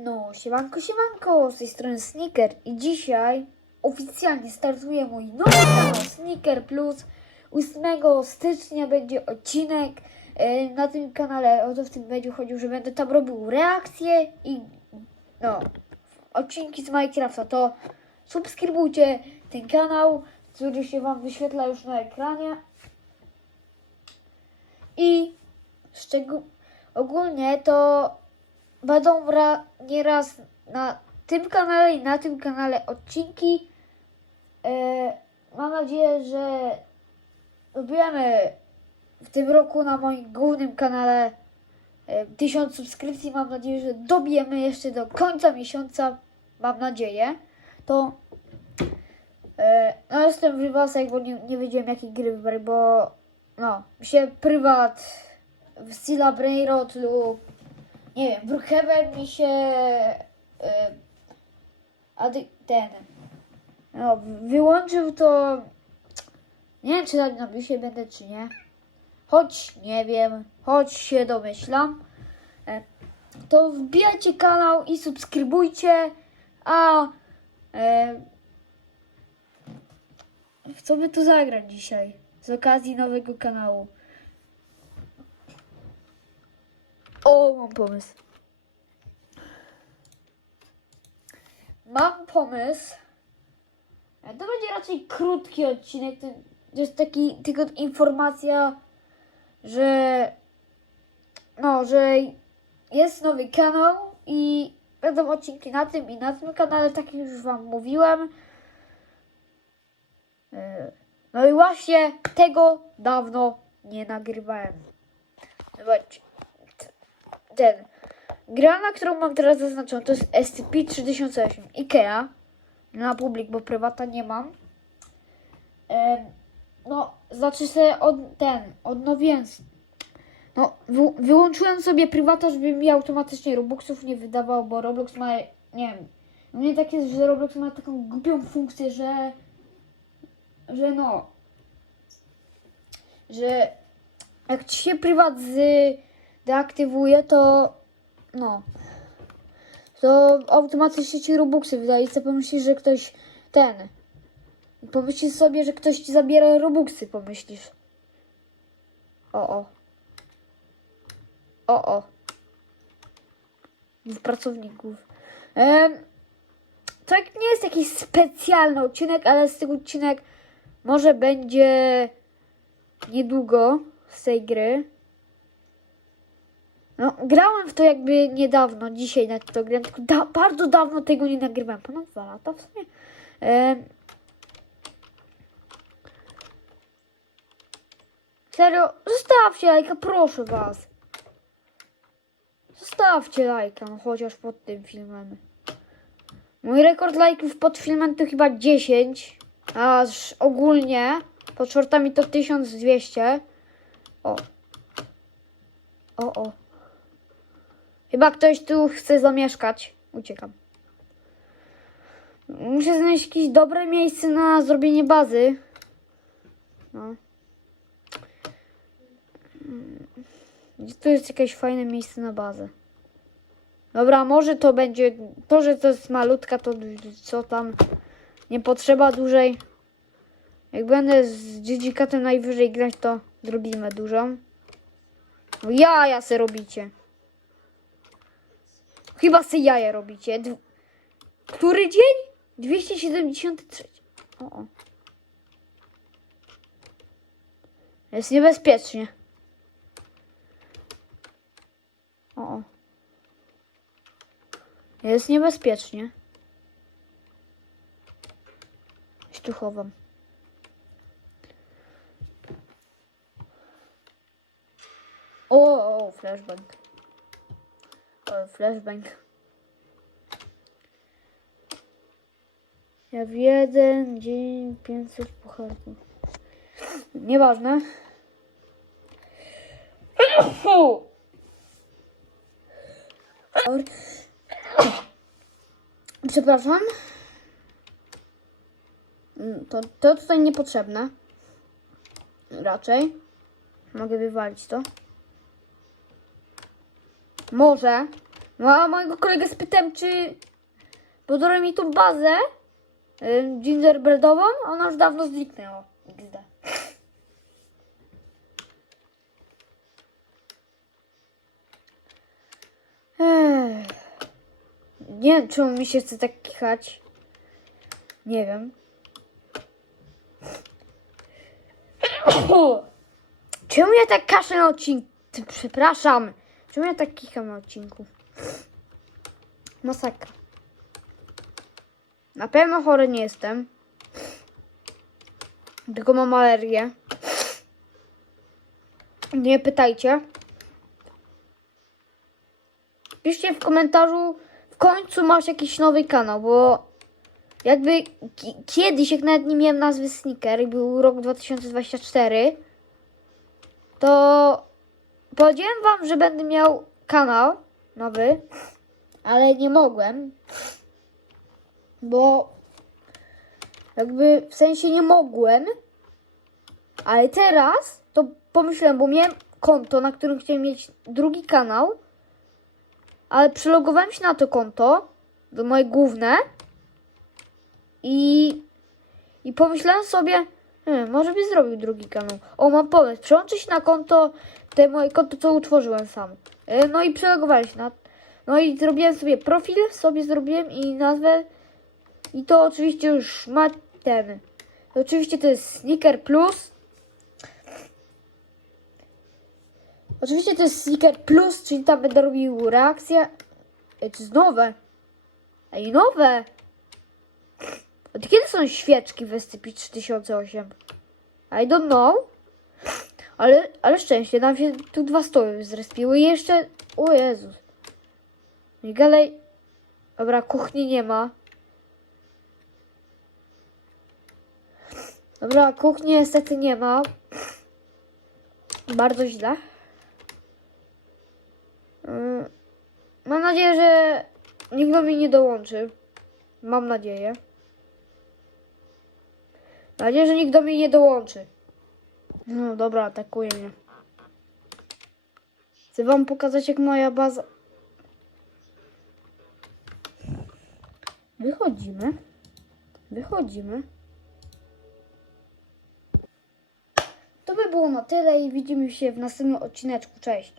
No, siemanko, siemanko, z tej strony Sneaker i dzisiaj oficjalnie startuje mój nowy kanał Sneaker Plus. 8 stycznia będzie odcinek e, na tym kanale, o to w tym będzie chodził, że będę tam robił reakcje i no, odcinki z Minecrafta, to subskrybujcie ten kanał, który się Wam wyświetla już na ekranie. I szczegół ogólnie to będą ra, nieraz na tym kanale i na tym kanale odcinki. E, mam nadzieję, że dobijemy w tym roku na moim głównym kanale e, 1000 subskrypcji. Mam nadzieję, że dobijemy jeszcze do końca miesiąca. Mam nadzieję. To e, no jestem w Rivasach, bo nie, nie wiedziałem jakiej gry wybrać, bo no, się prywat w Silla Brainrot lub nie wiem, Brookhaven mi się y, a ty- ten no, wyłączył to nie wiem czy tak na biusie będę czy nie. Choć nie wiem choć się domyślam. E, to wbijajcie kanał i subskrybujcie a e, w co by tu zagrać dzisiaj z okazji nowego kanału O, mam pomysł. Mam pomysł. E, To będzie raczej krótki odcinek. To jest taki tylko informacja, że no, że jest nowy kanał i będą odcinki na tym i na tym kanale, tak jak już Wam mówiłem. E, No i właśnie tego dawno nie nagrywałem. Zobaczcie ten. Gra, na którą mam teraz zaznaczoną, to jest SCP-3008 IKEA. Na publik, bo prywata nie mam. Em, no, znaczy sobie od, ten, odnowiłem. No, wy, wyłączyłem sobie prywata, żeby mi automatycznie Robuxów nie wydawał, bo Roblox ma, nie wiem, u mnie tak jest, że Roblox ma taką głupią funkcję, że, że no, że jak ci się prywat z deaktywuje, to no, to automatycznie ci Robuxy wydaje. Co pomyślisz, że ktoś ten. Pomyślisz sobie, że ktoś ci zabiera Robuxy, pomyślisz. O, o. O, o. Z pracowników. Em, tak nie jest jakiś specjalny odcinek, ale z tego odcinek może będzie niedługo z tej gry. No, grałem w to jakby niedawno, dzisiaj na to grałem, tylko da, bardzo dawno tego nie nagrywałem, ponad dwa lata w sumie. Em, serio, zostawcie lajka, proszę was. Zostawcie lajka, no chociaż pod tym filmem. Mój rekord lajków pod filmem to chyba 10, a ogólnie pod shortami to 1200. O. O, o. Chyba ktoś tu chce zamieszkać. Uciekam. Muszę znaleźć jakieś dobre miejsce na zrobienie bazy. No. Mm. Gdzie tu jest jakieś fajne miejsce na bazę? Dobra, może to będzie. To, że to jest malutka, to co tam. Nie potrzeba dłużej. Jak będę z dziedzikatem najwyżej grać, to zrobimy dużą. No jaja se robicie. Chyba se jaja robicie. Dw- Który dzień? 273. O, o. Jest niebezpiecznie. O, o. Jest niebezpiecznie. Się tu chowam. O, o, flashbang. Flashbang. Ja w jeden dzień 500 pucharków. Nieważne. Przepraszam. Mm, To, to tutaj niepotrzebne. Raczej. Mogę wywalić to. Może. No a mojego kolegę spytałem, czy buduje mi tą bazę y, gingerbreadową, ona już dawno zniknęła. XD. Nie wiem, czemu mi się chce tak kichać. Nie wiem. Czemu ja tak kaszę na odcinku? Przepraszam. Czemu ja tak kicham na odcinku? Masakra. Na pewno chory nie jestem. Tylko mam alergię. Nie pytajcie. Piszcie w komentarzu, w końcu masz jakiś nowy kanał, bo jakby ki- kiedyś, jak nawet nie miałem nazwy Sneaker, i był rok 2024, to powiedziałem wam, że będę miał kanał nowy, ale nie mogłem, bo jakby w sensie nie mogłem, ale teraz to pomyślałem, bo miałem konto, na którym chciałem mieć drugi kanał, ale przylogowałem się na to konto, do moje główne i, i pomyślałem sobie, hmm, może by zrobił drugi kanał. O, mam pomysł, przełączę się na konto, te moje konto, co utworzyłem sam. E, No i przelogowałem się na, no i zrobiłem sobie profil, sobie zrobiłem i nazwę i to oczywiście już ma ten, oczywiście to jest Sneaker Plus. Oczywiście to jest Sneaker Plus, czyli tam będę robił reakcję. Ej, to jest nowe. Ej, nowe. Od kiedy są świeczki w SCP-3008? I don't know. Ale, ale szczęście, nam się tu dwa stoły zrespiły i jeszcze... O Jezus. Dalej... Dobra, kuchni nie ma. Dobra, kuchni niestety nie ma. Bardzo źle. Mm, Mam nadzieję, że nikt do mnie nie dołączy. Mam nadzieję. Mam nadzieję, że nikt do mnie nie dołączy. No dobra, atakuje mnie. Chcę wam pokazać, jak moja baza... Wychodzimy. Wychodzimy. To by było na tyle i widzimy się w następnym odcineczku. Cześć.